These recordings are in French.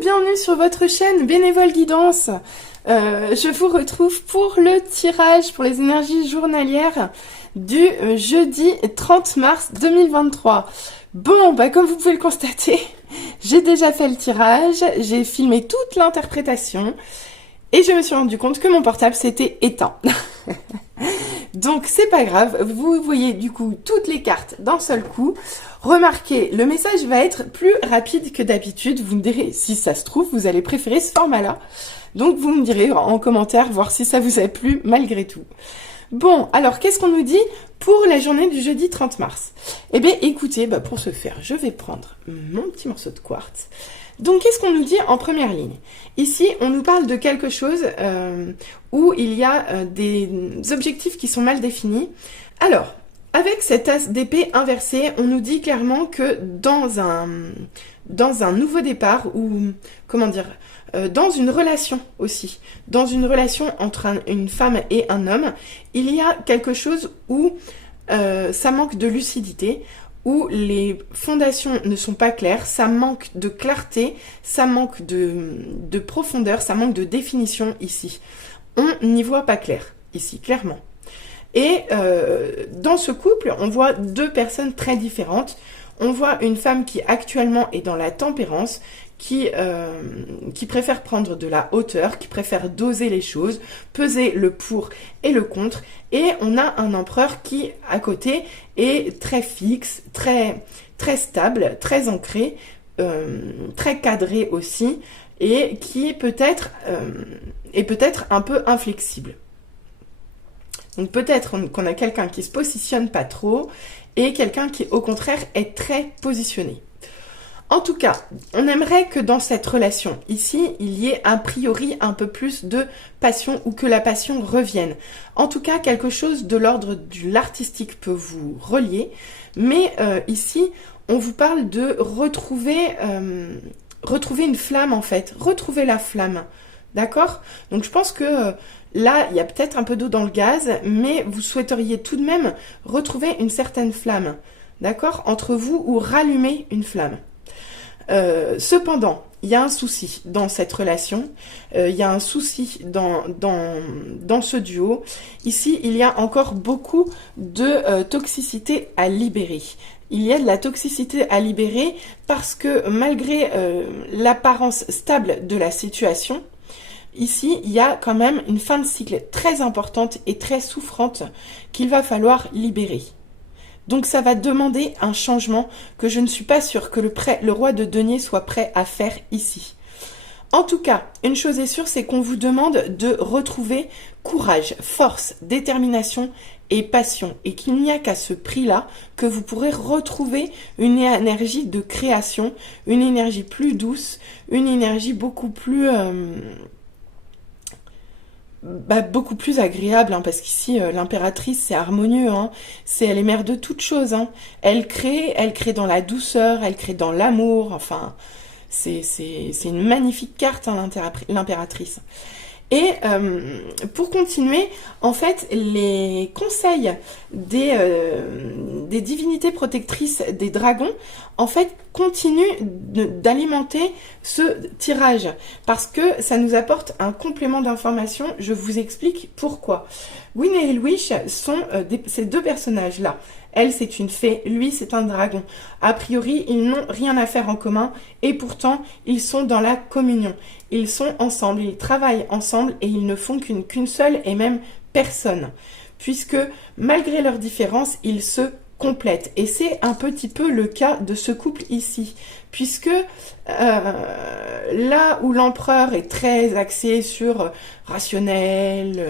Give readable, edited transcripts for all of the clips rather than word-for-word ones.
bienvenue sur votre chaîne Bénévole Guidance. Je vous retrouve pour le tirage pour les énergies journalières du jeudi 30 mars 2023. Bon, comme vous pouvez le constater, j'ai déjà fait le tirage, j'ai filmé toute l'interprétation et je me suis rendu compte que mon portable s'était éteint. Donc c'est pas grave, vous voyez du coup toutes les cartes d'un seul coup. Remarquez, le message va être plus rapide que d'habitude. Vous me direz, si ça se trouve, vous allez préférer ce format-là. Donc vous me direz en commentaire, voir si ça vous a plu malgré tout. Bon, alors qu'est-ce qu'on nous dit pour la journée du jeudi 30 mars? Eh bien écoutez, pour ce faire, je vais prendre mon petit morceau de quartz. Donc qu'est-ce qu'on nous dit en première ligne? Ici, on nous parle de quelque chose où il y a des objectifs qui sont mal définis. Alors, avec cet as d'épée inversé, on nous dit clairement que dans un nouveau départ, ou comment dire, dans une relation aussi, dans une relation entre une femme et un homme, il y a quelque chose où ça manque de lucidité, où les fondations ne sont pas claires, ça manque de clarté, ça manque de profondeur, ça manque de définition ici. On n'y voit pas clair ici, clairement. Et dans ce couple, on voit deux personnes très différentes. On voit une femme qui actuellement est dans la tempérance, qui préfère prendre de la hauteur, qui préfère doser les choses, peser le pour et le contre. Et on a un empereur qui, à côté, est très fixe, très stable, très ancré, très cadré aussi, et qui peut-être est peut-être un peu inflexible. Donc peut-être qu'on a quelqu'un qui se positionne pas trop et quelqu'un qui au contraire est très positionné. En tout cas, on aimerait que dans cette relation ici, il y ait a priori un peu plus de passion ou que la passion revienne. En tout cas, quelque chose de l'ordre de l'artistique peut vous relier. Mais ici, on vous parle de retrouver une flamme en fait, retrouver la flamme. D'accord? Donc je pense que là, il y a peut-être un peu d'eau dans le gaz, mais vous souhaiteriez tout de même retrouver une certaine flamme. D'accord? Entre vous ou rallumer une flamme. Cependant, il y a un souci dans cette relation, il y a un souci dans ce duo. Ici, il y a encore beaucoup de toxicité à libérer. Il y a de la toxicité à libérer parce que malgré l'apparence stable de la situation, ici, il y a quand même une fin de cycle très importante et très souffrante qu'il va falloir libérer. Donc ça va demander un changement que je ne suis pas sûre que le roi de denier soit prêt à faire ici. En tout cas, une chose est sûre, c'est qu'on vous demande de retrouver courage, force, détermination et passion. Et qu'il n'y a qu'à ce prix-là que vous pourrez retrouver une énergie de création, une énergie plus douce, une énergie beaucoup plus... beaucoup plus agréable, parce qu'ici l'impératrice c'est harmonieux, elle est mère de toutes choses, elle crée dans la douceur, elle crée dans l'amour, enfin c'est une magnifique carte, l'impératrice. Et pour continuer, en fait, les conseils des divinités protectrices des dragons, en fait, continuent d'alimenter ce tirage parce que ça nous apporte un complément d'information. Je vous explique pourquoi. Win et Elwish sont ces deux personnages-là. Elle, c'est une fée, lui, c'est un dragon. A priori, ils n'ont rien à faire en commun et pourtant, ils sont dans la communion. Ils sont ensemble, ils travaillent ensemble et ils ne font qu'une seule et même personne. Puisque, malgré leurs différences, ils se complètent. Et c'est un petit peu le cas de ce couple ici. Puisque là où l'empereur est très axé sur rationnel,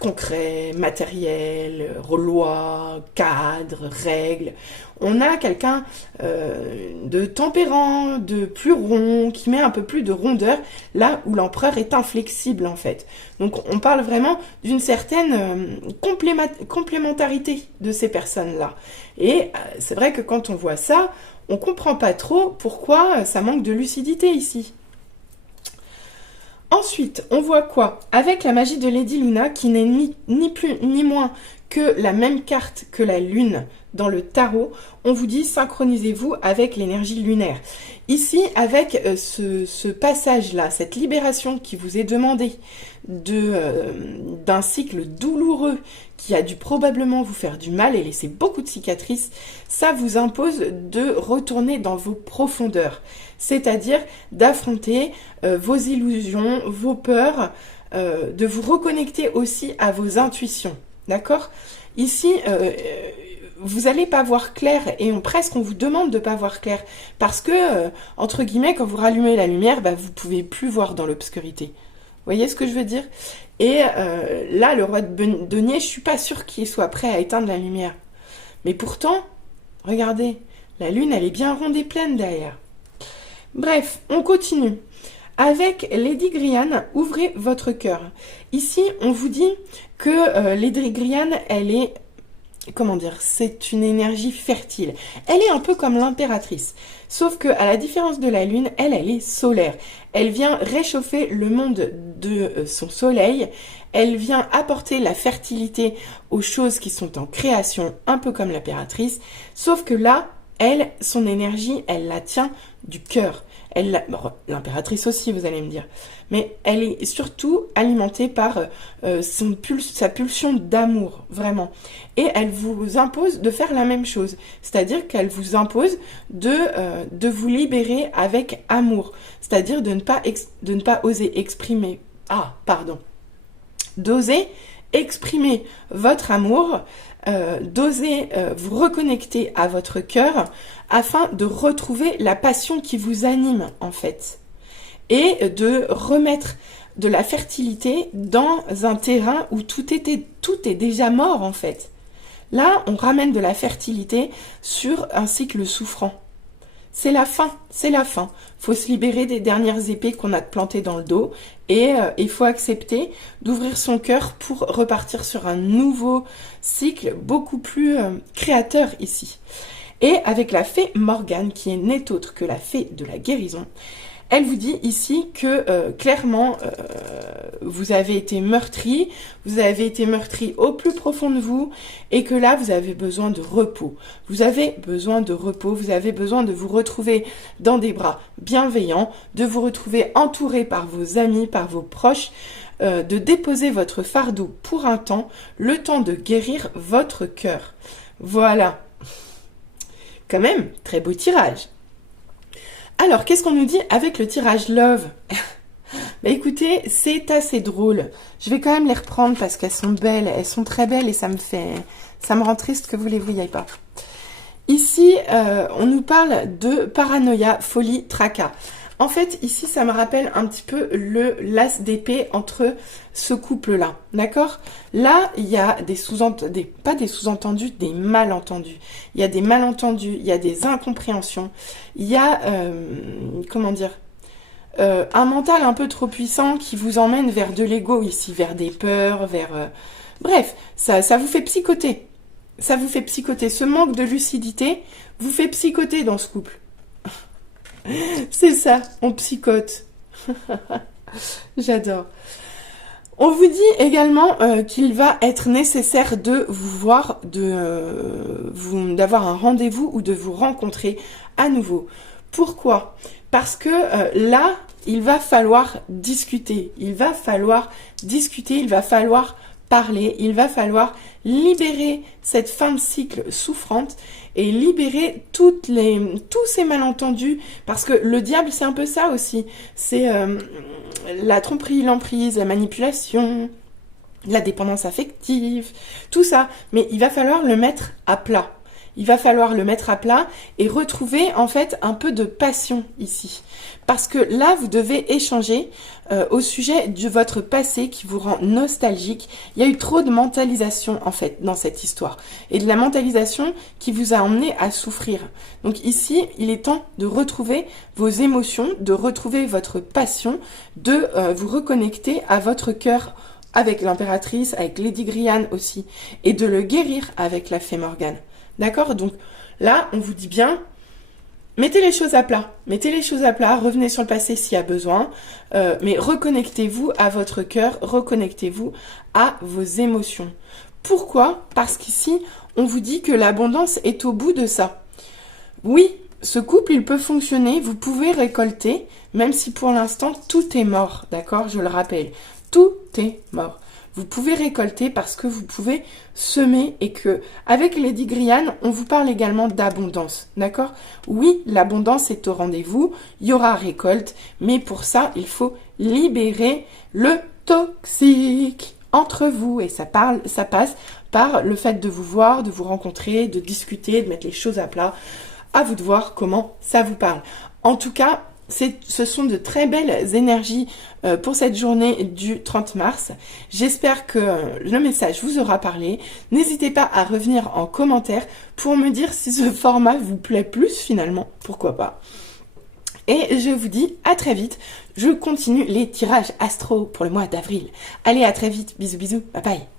concret, matériel, loi, cadre, règles. On a quelqu'un de tempérant, de plus rond, qui met un peu plus de rondeur, là où l'empereur est inflexible en fait. Donc on parle vraiment d'une certaine complémentarité de ces personnes-là. Et c'est vrai que quand on voit ça, on comprend pas trop pourquoi ça manque de lucidité ici. Ensuite, on voit quoi? Avec la magie de Lady Luna, qui n'est ni plus ni moins que la même carte que la lune dans le tarot, on vous dit synchronisez-vous avec l'énergie lunaire. Ici, avec ce passage-là, cette libération qui vous est demandée d'un cycle douloureux qui a dû probablement vous faire du mal et laisser beaucoup de cicatrices, ça vous impose de retourner dans vos profondeurs, c'est-à-dire d'affronter vos illusions, vos peurs, de vous reconnecter aussi à vos intuitions, d'accord ? Ici, vous n'allez pas voir clair et presque on vous demande de pas voir clair parce que, entre guillemets, quand vous rallumez la lumière, bah, vous pouvez plus voir dans l'obscurité. Vous voyez ce que je veux dire? Et là, le roi de denier, je suis pas sûre qu'il soit prêt à éteindre la lumière. Mais pourtant, regardez, la lune, elle est bien ronde et pleine derrière. Bref, on continue. Avec Lady Griane, ouvrez votre cœur. Ici, on vous dit que Lady Griane, elle est, comment dire, c'est une énergie fertile. Elle est un peu comme l'impératrice. Sauf que, à la différence de la lune, elle est solaire. Elle vient réchauffer le monde de son soleil. Elle vient apporter la fertilité aux choses qui sont en création, un peu comme l'impératrice. Sauf que là, elle, son énergie, elle la tient du cœur. L'impératrice aussi, vous allez me dire. Mais elle est surtout alimentée par sa pulsion d'amour, vraiment. Et elle vous impose de faire la même chose. C'est-à-dire qu'elle vous impose de vous libérer avec amour. C'est-à-dire de ne pas oser exprimer... D'oser exprimer votre amour, d'oser vous reconnecter à votre cœur afin de retrouver la passion qui vous anime en fait et de remettre de la fertilité dans un terrain où tout est déjà mort en fait. Là, on ramène de la fertilité sur un cycle souffrant. C'est la fin, c'est la fin. Faut se libérer des dernières épées qu'on a plantées dans le dos et il faut accepter d'ouvrir son cœur pour repartir sur un nouveau cycle beaucoup plus créateur ici. Et avec la fée Morgane, qui est n'est autre que la fée de la guérison, elle vous dit ici que clairement vous avez été meurtri au plus profond de vous et que là vous avez besoin de repos. Vous avez besoin de repos, vous avez besoin de vous retrouver dans des bras bienveillants, de vous retrouver entouré par vos amis, par vos proches, de déposer votre fardeau pour un temps, le temps de guérir votre cœur. Voilà. Quand même, très beau tirage. Alors, qu'est-ce qu'on nous dit avec le tirage Love? Bah écoutez, c'est assez drôle. Je vais quand même les reprendre parce qu'elles sont belles, elles sont très belles et ça me rend triste que vous les voyez pas. Ici, on nous parle de paranoïa, folie, tracas. En fait, ici, ça me rappelle un petit peu l'as d'épée entre ce couple-là, d'accord? Là, il y a pas des sous-entendus, des malentendus. Il y a des malentendus, il y a des incompréhensions. Il y a, un mental un peu trop puissant qui vous emmène vers de l'ego ici, vers des peurs, vers... Bref, ça vous fait psychoter. Ça vous fait psychoter. Ce manque de lucidité vous fait psychoter dans ce couple. C'est ça, on psychote. J'adore. On vous dit également qu'il va être nécessaire de vous voir, d'avoir un rendez-vous ou de vous rencontrer à nouveau. Pourquoi? Parce que là, il va falloir discuter. Il va falloir parler. Il va falloir libérer cette fin de cycle souffrante et libérer tous ces malentendus, parce que le diable c'est un peu ça aussi, c'est la tromperie, l'emprise, la manipulation, la dépendance affective, tout ça, mais il va falloir le mettre à plat. Il va falloir le mettre à plat et retrouver en fait un peu de passion ici. Parce que là, vous devez échanger au sujet de votre passé qui vous rend nostalgique. Il y a eu trop de mentalisation en fait dans cette histoire. Et de la mentalisation qui vous a emmené à souffrir. Donc ici, il est temps de retrouver vos émotions, de retrouver votre passion, de vous reconnecter à votre cœur avec l'impératrice, avec Lady Griane aussi. Et de le guérir avec la fée Morgane. D'accord? Donc là, on vous dit bien, mettez les choses à plat. Mettez les choses à plat, revenez sur le passé s'il y a besoin, mais reconnectez-vous à votre cœur, reconnectez-vous à vos émotions Pourquoi? Parce qu'ici, on vous dit que l'abondance est au bout de ça. Oui, ce couple, il peut fonctionner, vous pouvez récolter, même si pour l'instant, tout est mort, d'accord? Je le rappelle, tout est mort. Vous pouvez récolter parce que vous pouvez semer et que, avec Lady Griane, on vous parle également d'abondance, d'accord? Oui, l'abondance est au rendez-vous, il y aura récolte, mais pour ça, il faut libérer le toxique entre vous et ça passe par le fait de vous voir, de vous rencontrer, de discuter, de mettre les choses à plat. À vous de voir comment ça vous parle. En tout cas, ce sont de très belles énergies pour cette journée du 30 mars. J'espère que le message vous aura parlé. N'hésitez pas à revenir en commentaire pour me dire si ce format vous plaît plus finalement. Pourquoi pas. Et je vous dis à très vite. Je continue les tirages astro pour le mois d'avril. Allez, à très vite. Bisous, bisous. Bye bye.